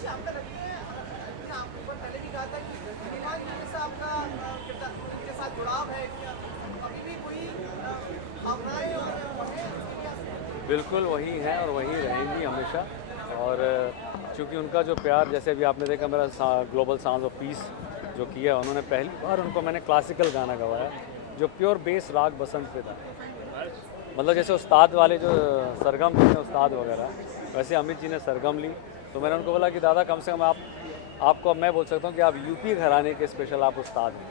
हमेशा आपका लगता है मैंने आपके ऊपर पहले भी कहा था कि हिमांशु जैसा आपका किरदार उनके साथ जुड़ाव है कि अभी भी कोई भावनाएं और वो है उसके लिए बिल्कुल वही हैं और वही रहेंगी हमेशा। और चूँकि उनका जो प्यार, जैसे भी आपने देखा मेरा ग्लोबल साउंड ऑफ पीस जो किया, उन्होंने पहली बार उनको मैंने क्लासिकल गाना गवाया जो प्योर बेस राग बसंत पे था। मतलब जैसे उस्ताद वाले जो सरगम देते हैं उस्ताद वगैरह, वैसे अमित जी ने सरगम ली। तो मैंने उनको बोला कि दादा कम से कम आपको मैं बोल सकता हूँ कि आप यूपी घराने के स्पेशल आप उस्ताद हैं।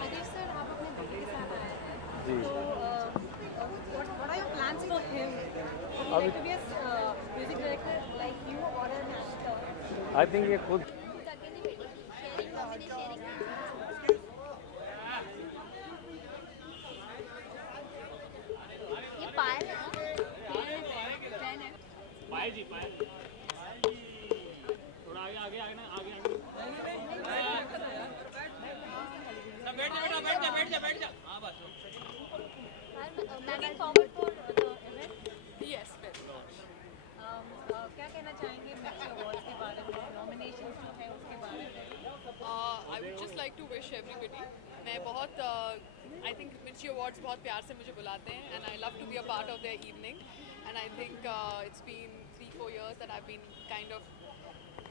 अजय सर, आप अपने बेटे के साथ आए हैं, जी। तो what are your plans for him? Would you like to be a music director like you or an actor? I think ये खुद ये पायल है ना? फैन है। पायल जी पायल थोड़ा आगे आगे आगे ना आगे आगे सब बैठ जा हाँ बस Looking forward for the event. Yes, very much. क्या कहना चाहेंगे मिर्ची अवार्ड्स के बारे में, नॉमिनेशन जो है उसके बारे में? I would just like to wish everybody. मैं बहुत I think मिर्ची अवार्ड्स बहुत प्यार से मुझे बुलाते हैं and I love to be a part of their evening and I think it's been 3-4 years that I've been kind of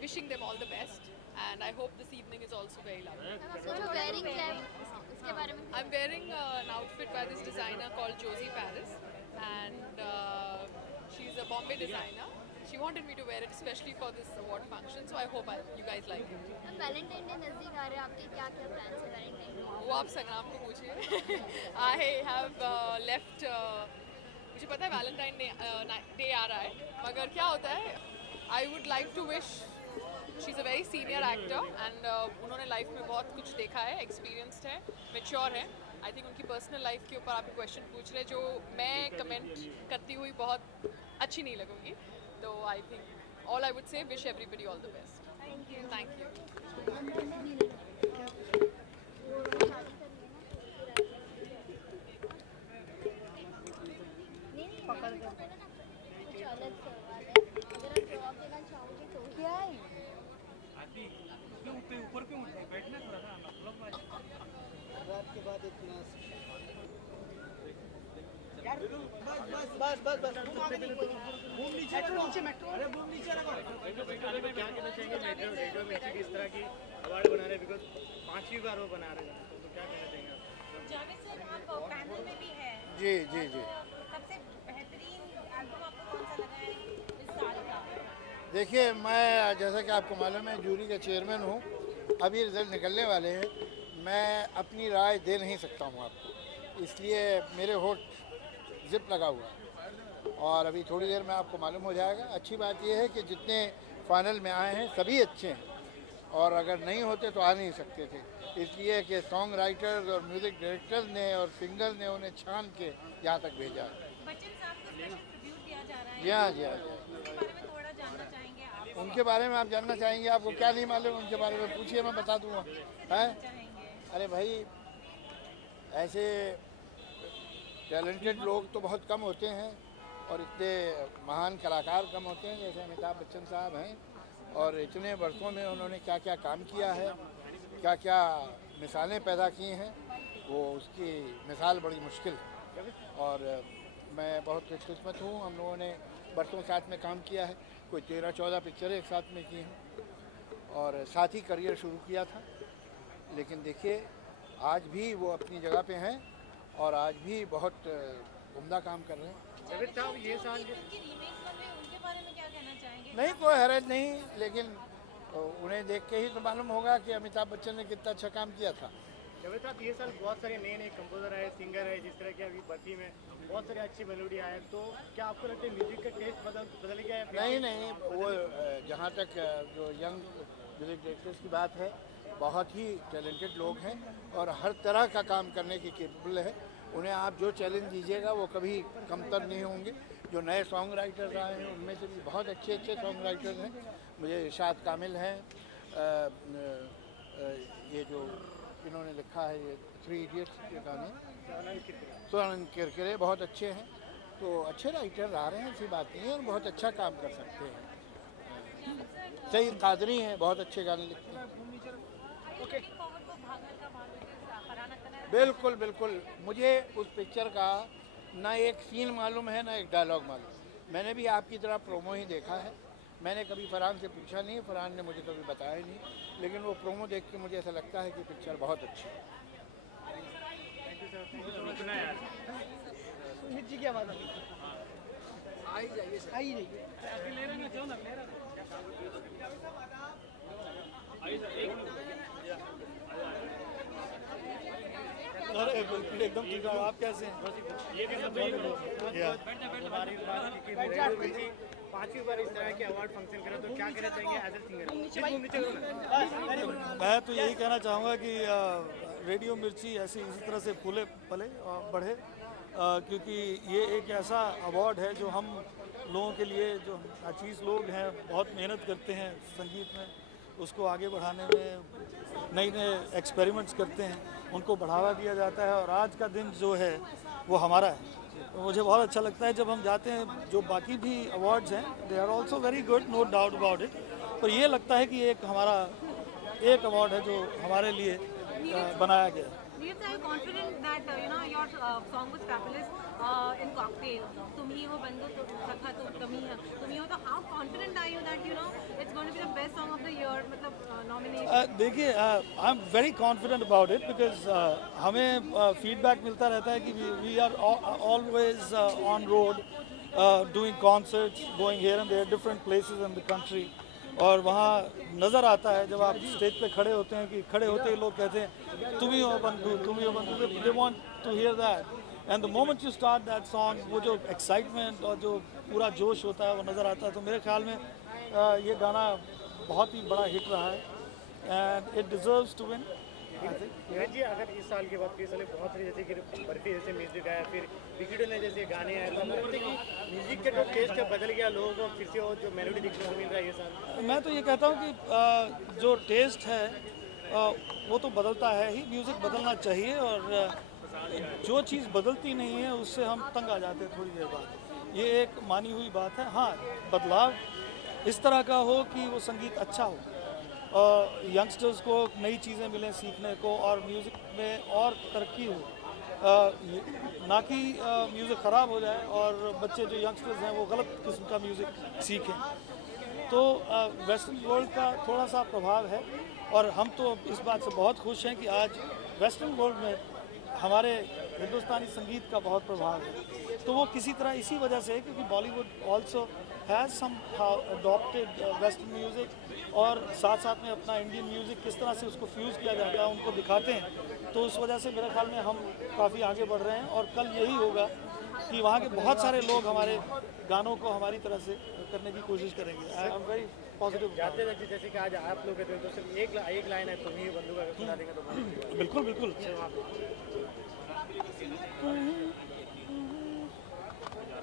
wishing them all the best and I hope this evening is also very lovely. उसके बारे में I'm wearing an outfit by this designer called Josie Paris and she's a Bombay designer. She wanted me to wear it especially for this award function, so I hope you guys like it. Valentine day नजदीक आ रहे हैं, आपके क्या क्या plans है Valentine day? वो आप संग्राम को पूछिए. I have left. मुझे पता है वैलेंटाइन डे आ रहा है, मगर क्या होता है I would like to wish. She's a very senior actor and उन्होंने लाइफ में बहुत कुछ देखा है, एक्सपीरियंस्ड है, मैच्योर है. आई थिंक उनकी पर्सनल लाइफ के ऊपर आप क्वेश्चन पूछ रहे जो मैं कमेंट करती हुई बहुत अच्छी नहीं लगूंगी. तो I think all I would say wish everybody all the best. Thank you. पकड़ दो कुछ अलग सवाल है, अगर आप जवाब देना चाहोगे तो क्या है? आती उसके ऊपर क्यों उठे बैठना थोड़ा सा मतलब रात के बाद इतना बस घूम नीचे मेट्रो अरे घूम नीचे रखो. क्या कहना चाहेंगे रेडियो में किस तरह की अवार्ड बना रहे बिकॉज 5वीं बार वो बना रहे हैं तो क्या कहना चाहेंगे आप? जावेद सर, आप पैनल में भी हैं. जी जी जी. सबसे बेहतरीन एल्बम आपको कौन सा लगा है इस साल का? देखिए, मैं जैसा कि आपको मालूम है जूरी का चेयरमैन हूँ. अभी रिजल्ट निकलने वाले हैं. मैं अपनी राय दे नहीं सकता हूँ आपको, इसलिए मेरे होठ जिप लगा हुआ है और अभी थोड़ी देर में आपको मालूम हो जाएगा. अच्छी बात यह है कि जितने फाइनल में आए हैं सभी अच्छे हैं और अगर नहीं होते तो आ नहीं सकते थे, इसलिए कि सॉन्ग राइटर्स और म्यूज़िक डायरेक्टर्स ने और सिंगर ने उन्हें छान के यहाँ तक भेजा है. बच्चन साहब को स्पेशल ट्रिब्यूट दिया जा रहा है. जी हाँ जी हाँ. उसके बारे में थोड़ा जानना चाहेंगे आप? उनके बारे में आप जानना चाहेंगे? आपको क्या नहीं मालूम उनके बारे में? पूछिए, मैं बता दूँगा. हैं? चाहेंगे. अरे भाई, ऐसे टैलेंटेड लोग तो बहुत कम होते हैं और इतने महान कलाकार कम होते हैं जैसे अमिताभ बच्चन साहब हैं. और इतने वर्षों में उन्होंने क्या क्या काम किया है, क्या क्या मिसालें पैदा की हैं, वो उसकी मिसाल बड़ी मुश्किल है. और मैं बहुत खुशकिस्मत हूँ. हम लोगों ने बरसों साथ में काम किया है, कोई 13-14 पिक्चरें एक साथ में की हैं और साथ ही करियर शुरू किया था. लेकिन देखिए, आज भी वो अपनी जगह पे हैं और आज भी बहुत उम्दा काम कर रहे हैं. जावेद साहब ये साल उनकी रीमेक बन रही है, उनके बारे में क्या कहना चाहेंगे? नहीं, कोई हरज नहीं, लेकिन उन्हें देख के ही तो मालूम होगा कि अमिताभ बच्चन ने कितना अच्छा काम किया था. जावेद साहब ये साल बहुत सारे नए कंपोजर आए, सिंगर है, जिस तरह के अभी बर्फी में बहुत सारे अच्छी मेलोडी आए, तो क्या आपको लगता है म्यूजिक का टेस्ट बदल गया है? नहीं, वो जहाँ तक जो यंग म्यूजिक डायरेक्टर्स की बात है, बहुत ही टैलेंटेड लोग हैं और हर तरह का काम करने की केपेबल है. उन्हें आप जो चैलेंज दीजिएगा वो कभी कमतर नहीं होंगे. जो नए सॉन्ग राइटर्स आए हैं उनमें से भी बहुत अच्छे सॉन्ग राइटर्स हैं. मुझे इरशाद कामिल हैं, ये जो इन्होंने लिखा है ये 3 इडियट्स के गाने, सोनन किरकिरे, बहुत अच्छे हैं. तो अच्छे राइटर आ रहे हैं, ऐसी बात नहीं है, और बहुत अच्छा काम कर सकते हैं. सईद कादरी हैं, बहुत अच्छे गाने लिखते हैं। बिल्कुल बिल्कुल, मुझे उस पिक्चर का ना एक सीन मालूम है ना एक डायलॉग मालूम। मैंने भी आपकी तरह प्रोमो ही देखा है। मैंने कभी फरहान से पूछा नहीं, फरहान ने मुझे कभी बताया नहीं, लेकिन वो प्रोमो देख के मुझे ऐसा लगता है कि पिक्चर बहुत अच्छी है। सुमित जी की आवाज़ आ ही जाइए सर, आ ही जाइए। अरे बिल्कुल एकदम ठीक है। आप कैसे हैं? पांचवी बार इस तरह के अवार्ड फंक्शन करें तो क्या कहना चाहेंगे एज ए सिंगर? मैं तो यही कहना चाहूँगा कि रेडियो मिर्ची ऐसे इसी तरह से फूले पले और बढ़े, क्योंकि ये एक ऐसा अवार्ड है जो हम लोगों के लिए, जो नाचीज़ लोग हैं, बहुत मेहनत करते हैं संगीत में, उसको आगे बढ़ाने में नए नए एक्सपेरिमेंट्स करते हैं, उनको बढ़ावा दिया जाता है। और आज का दिन जो है वो हमारा है। तो मुझे बहुत अच्छा लगता है जब हम जाते हैं। जो बाकी भी अवार्ड्स हैं they are also very good, no doubt about it, पर ये लगता है कि एक हमारा एक अवार्ड है जो हमारे लिए बनाया गया है। Neeraj, are you confident that your song was fabulous in Cocktail? तुम ही हो बंधु तो सखा तो तुम ही हो, तो how confident are you that it's going to be the best song of the year, मतलब nomination? देखिए, I am very confident about it because हमें फीडबैक मिलता रहता है कि we are always on road doing concerts, going here and there different places in the country, और वहाँ नज़र आता है जब आप स्टेज पे खड़े होते हैं कि खड़े होते ही लोग कहते हैं तुम ही हो बंधु, तुम ही हो बंधु, they want to hear that. And the moment you start that song, वो जो एक्साइटमेंट और जो पूरा जोश होता है वो नज़र आता है। तो मेरे ख्याल में ये गाना बहुत ही बड़ा हिट रहा है and it deserves to win. जी, अगर इस साल के बाद फिर साल बहुत सारी जैसे कि बर्फी जैसे म्यूजिक आया, फिर विकेट ने जैसे गाने आए, तो लगता है कि म्यूजिक का जो टेस्ट है बदल गया, लोगों को फिर से वो जो मेलोडी देखने को मिल रहा है ये साल। मैं तो ये कहता हूँ कि जो टेस्ट है वो तो बदलता है ही, म्यूज़िक बदलना चाहिए, और जो चीज़ बदलती नहीं है उससे हम तंग आ जाते हैं थोड़ी देर बाद। ये एक मानी हुई बात है। हाँ, बदलाव इस तरह का हो कि वो संगीत अच्छा हो, यंगस्टर्स को नई चीज़ें मिलें सीखने को, और म्यूज़िक में और तरक्की हो, ना कि म्यूज़िक ख़राब हो जाए और बच्चे जो यंगस्टर्स हैं वो गलत किस्म का म्यूज़िक सीखें। तो वेस्टर्न वर्ल्ड का थोड़ा सा प्रभाव है, और हम तो इस बात से बहुत खुश हैं कि आज वेस्टर्न वर्ल्ड में हमारे हिंदुस्तानी संगीत का बहुत प्रभाव है। तो वो किसी तरह इसी वजह से है क्योंकि Bollywood also has somehow adopted western music, और साथ साथ में अपना इंडियन म्यूज़िक किस तरह से उसको फ्यूज़ किया जाता है उनको दिखाते हैं। तो उस वजह से मेरे ख्याल में हम काफ़ी आगे बढ़ रहे हैं, और कल यही होगा कि वहाँ के बहुत सारे लोग हमारे गानों को हमारी तरह से करने की कोशिश करेंगे। आई एम वेरी पॉजिटिव। जाते जाते जैसे कि आज आप लोग कहते हैं तो सिर्फ एक लाइन है, तुम ही बंधु का सुना देंगे तो बिल्कुल बिल्कुल।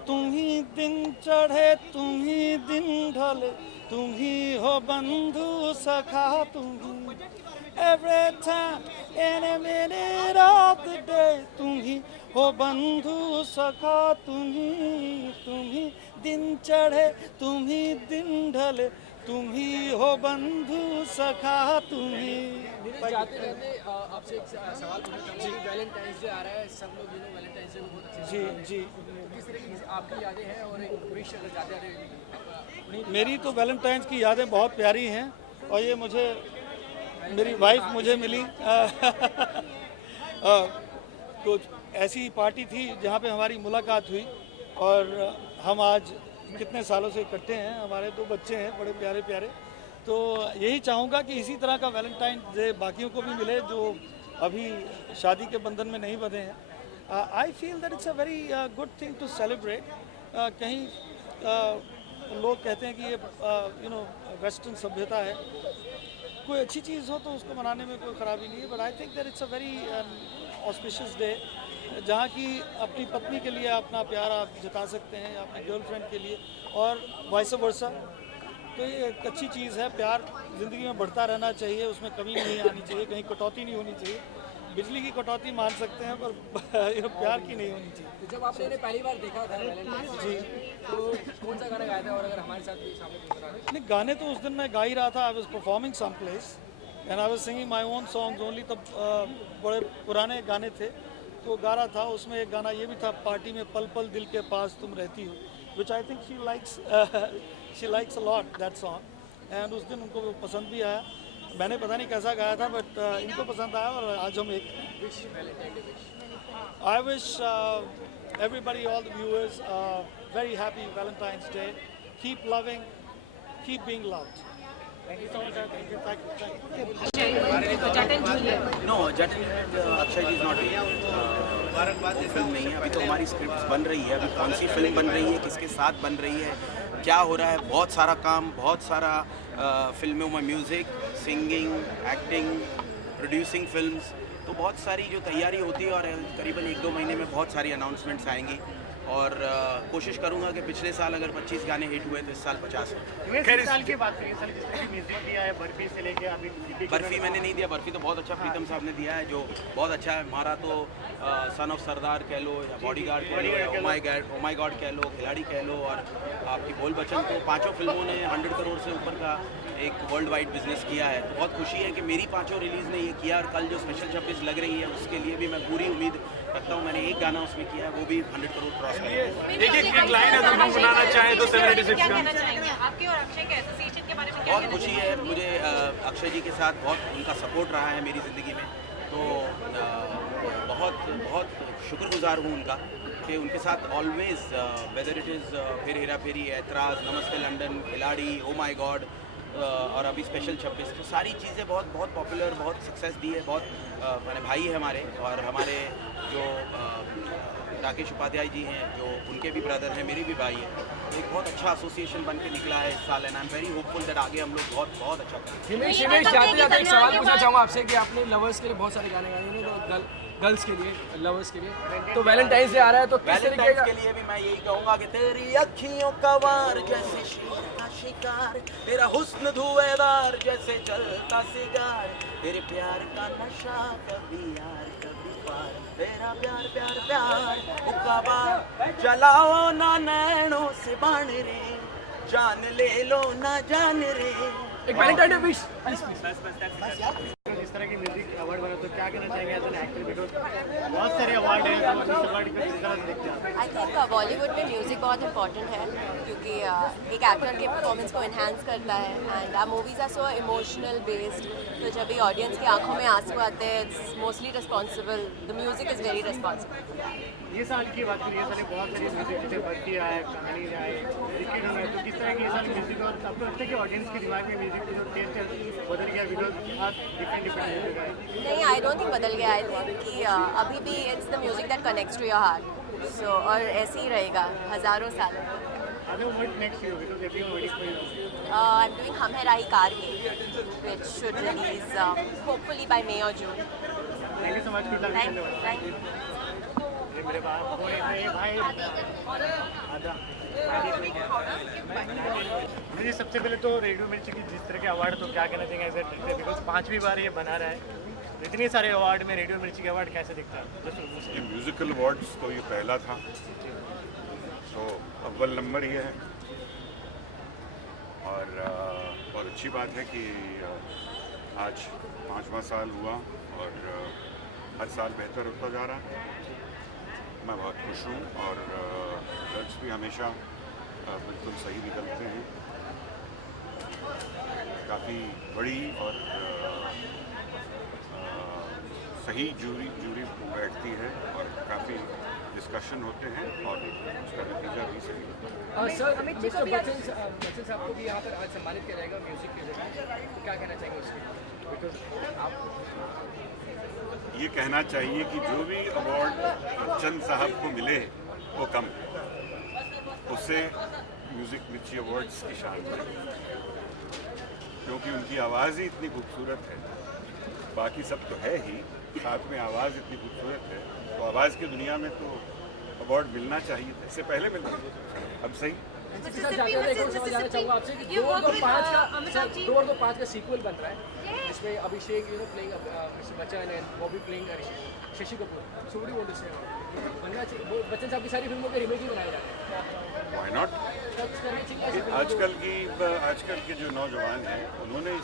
तुम ही दिन चढ़े, तुम ही दिन ढले, तुम ही हो बंधु सखा, तुम ही every time any minute of the day, तुम ही हो बंधु सखा, तुम ही दिन चढ़े, तुम ही दिन ढले, तुम ही हो बंधु सखा, तुम ही। जाते रहते आपसे एक सवाल पूछना चाहूँगा, वैलेंटाइंस डे आ रहा है, सब लोग वैलेंटाइंस डे को बहुत अच्छे से जी जी। किस तरह की आपकी यादें हैं और एक बुरी शक्ल जाते मेरी तो वैलेंटाइंस की यादें बहुत प्यारी हैं, और ये मुझे मेरी वाइफ मुझे मिली कुछ ऐसी पार्टी थी जहाँ पे हमारी मुलाकात हुई, और हम आज कितने सालों से इकट्ठे हैं, हमारे 2 बच्चे हैं बड़े प्यारे प्यारे। तो यही चाहूँगा कि इसी तरह का वैलेंटाइन डे बाकियों को भी मिले जो अभी शादी के बंधन में नहीं बंधे हैं। I feel that it's a very good thing to celebrate. कहीं लोग कहते हैं कि ये वेस्टर्न सभ्यता है, कोई अच्छी चीज़ हो तो उसको मनाने में कोई ख़राबी नहीं है, but I think that it's a very auspicious day जहाँ की अपनी पत्नी के लिए अपना प्यार आप जता सकते हैं, या अपने गर्लफ्रेंड के लिए, और वाइस वर्सा। तो ये एक अच्छी चीज़ है। प्यार ज़िंदगी में बढ़ता रहना चाहिए, उसमें कमी नहीं आनी चाहिए, कहीं कटौती नहीं होनी चाहिए। बिजली की कटौती मान सकते हैं पर प्यार की नहीं होनी चाहिए। जब आपने इन्हें पहली बार देखा था वैलेंटाइन जी, तो कौन सा गाना गाया था, और अगर हमारे साथ भी शामिल होना है? नहीं, गाने तो उस दिन मैं गा ही रहा था। I was performing some place and I was singing my own songs only. तब बड़े पुराने गाने थे तो गा रहा था। उसमें एक गाना ये भी था, पार्टी में पल पल दिल के पास तुम रहती हो, which I think she likes a lot that song. And उस दिन उनको वो पसंद भी आया। मैंने पता नहीं कैसा गाया था बट इनको पसंद आया और आज हम एक I wish everybody, all the viewers, very happy Valentine's Day. Keep loving, keep being loved. Thank you so much. Thank you. Jat and Juliet. No Jatt Akshay ji is not film नहीं है अभी। तो हमारी स्क्रिप्ट बन रही है। अभी कौन सी फिल्म बन रही है, किसके साथ बन रही है, क्या हो रहा है, बहुत सारा काम, बहुत सारा फिल्मों में music, singing, acting, producing films, तो बहुत सारी जो तैयारी होती है और करीबन 1-2 महीने में बहुत सारी अनाउंसमेंट्स आएंगी। और कोशिश करूंगा कि पिछले साल अगर 25 गाने हिट हुए तो इस साल 50 हो। खैर इस साल की बात करें, इस साल जिसने भी म्यूजिक दिया है बर्फी से लेके अभी बर्फी मैंने नहीं दिया। बर्फी तो बहुत अच्छा प्रीतम साहब ने दिया है, जो बहुत अच्छा है। हमारा तो सन ऑफ सरदार कह लो या बॉडीगार्ड कह लो या ओ माय गॉड कह लो, खिलाड़ी कह लो, और आपकी बोल बच्चन, तो पांचों फिल्मों ने 100 करोड़ से ऊपर का एक वर्ल्ड वाइड बिजनेस किया है। बहुत खुशी है कि मेरी पांचों रिलीज़ ने ये किया। और कल जो स्पेशल 26 लग रही है उसके लिए भी मैं पूरी उम्मीद रखता हूँ। मैंने एक गाना उसमें किया है, वो भी 100 करोड़ क्रॉस करेगा। एक लाइन अगर हम बनाना चाहें तो 76 क्या कहना चाहेंगे आपके और अक्षय के एसोसिएशन के बारे में? क्या बहुत खुशी है मुझे अक्षय जी के साथ, बहुत उनका सपोर्ट रहा है मेरी ज़िंदगी में। तो बहुत बहुत शुक्रगुजार हूँ उनका कि उनके साथ ऑलवेज, वेदर इट इज़ फिर हेरा फेरी, ऐतराज़, नमस्ते लंदन, खिलाड़ी, ओ माय गॉड, और अभी स्पेशल 26, तो सारी चीज़ें बहुत बहुत पॉपुलर, बहुत सक्सेस दी है। बहुत मैंने भाई है हमारे, और हमारे जो राकेश उपाध्याय जी हैं, जो उनके भी ब्रदर हैं, मेरे भी भाई हैं। तो एक बहुत अच्छा एसोसिएशन बन के निकला है इस साल। And I am very hopeful that आगे हम लोग बहुत बहुत अच्छा करेंगे। हिमेश जाते जाते एक सवाल पूछना चाहूँगा आपसे कि आपने लवर्स के लिए बहुत सारे गाने गाए हैं, तो गर्ल्स के लिए, लवर्स के लिए, तो वैलेंटाइंस डे आ रहा है, तो किस तरीके का? के लिए भी मैं यही कहूँगा कि तेरी अखियों का वार जैसे शेर का शिकार, तेरा हुस्न धुएंदार जैसे जलता सिगार, तेरे प्यार का नशा कभी यार कभी पार, तेरा प्यार प्यार प्यार मुकाबा, जलाओ ना नैनों से बाण रे, जान ले लो ना जान रे। एक वैलेंटाइन डे विश। इस तरह की म्यूजिक अवार्ड बना तो क्या कहना चाहेंगे एज एन एक्टर, बिकॉज बहुत सारे अवार्ड हैं, तो इस अवार्ड को किस तरह से देखते हैं? आई थिंक बॉलीवुड में म्यूज़िक बहुत इंपॉर्टेंट है, क्योंकि एक एक्टर के परफॉर्मेंस को इन्हांस करता है। And our movies are so emotional based, तो जब भी ऑडियंस की आंखों में आंसू आते हैं, it's mostly responsible, the music is very responsible. ये साल की बात करिए, साल बहुत सारी म्यूजिक जैसे बर्फी आए, कहानी आए, क्रिकेट आए, तो किस तरह की ये साल म्यूजिक, और आपको लगता है कि ऑडियंस के दिमाग में म्यूजिक की जो टेस्ट है बदल गया, बिकॉज डिफरेंट म्यूजिक है? नहीं, आई डोंट थिंक बदल गया। आई थिंक कि अभी भी it's the music that connects to your heart, so और ऐसे ही रहेगा हज़ारों साल। Next year because everyone waiting for you. I am doing Hum Hai Rahi Kargil, which should release hopefully by May or June. Thank you so much. Thank you. मेरे भाई आधा मुझे सबसे पहले तो रेडियो मिर्ची की जिस तरह के अवार्ड, तो क्या कहना चाहेंगे एज ए डायरेक्टर, बिकॉज 5वीं बार ये बना रहा है, इतने सारे अवार्ड में रेडियो मिर्ची के अवार्ड कैसे दिखता है? ये म्यूज़िकल अवार्ड्स तो ये पहला था, तो अव्वल नंबर ये है। और बहुत अच्छी बात है कि आज 5वां साल हुआ और हर साल बेहतर होता जा रहा है। मैं बहुत खुश हूँ और रिजल्ट्स भी हमेशा बिल्कुल सही निकलते हैं। काफ़ी बड़ी और सही जूरी बैठती है और काफ़ी डिस्कशन होते हैं और उसका नतीजा भी सही होता है। सर, मिस्टर बच्चन साहब को भी यहाँ पर आज सम्मानित किया जाएगा म्यूजिक के जरिए, तो क्या कहना चाहेंगे उसके? बिकॉज आप ये कहना चाहिए कि जो भी अवार्ड बच्चन साहब को मिले वो कम, उससे म्यूज़िक मिर्ची अवार्ड्स की शान है, क्योंकि उनकी आवाज़ ही इतनी खूबसूरत है। बाकी सब तो है ही, साथ में आवाज़ इतनी खूबसूरत है, तो आवाज़ की दुनिया में तो अवार्ड मिलना चाहिए था, इससे पहले मिलना चाहिए। अब सही जानना चाहूँगा आपसे कि 2 और 2 5 का सीक्वल बन रहा है, उसमें Abhishek playing mister Bachchan and Bobby playing Shashi Kapoor. So what do want to say? Bachchan साहब की सारी फिल्मों के रीमेक ही बनाए जा रहे हैं. Why not? आजकल के जो नौजवान हैं उन्होंने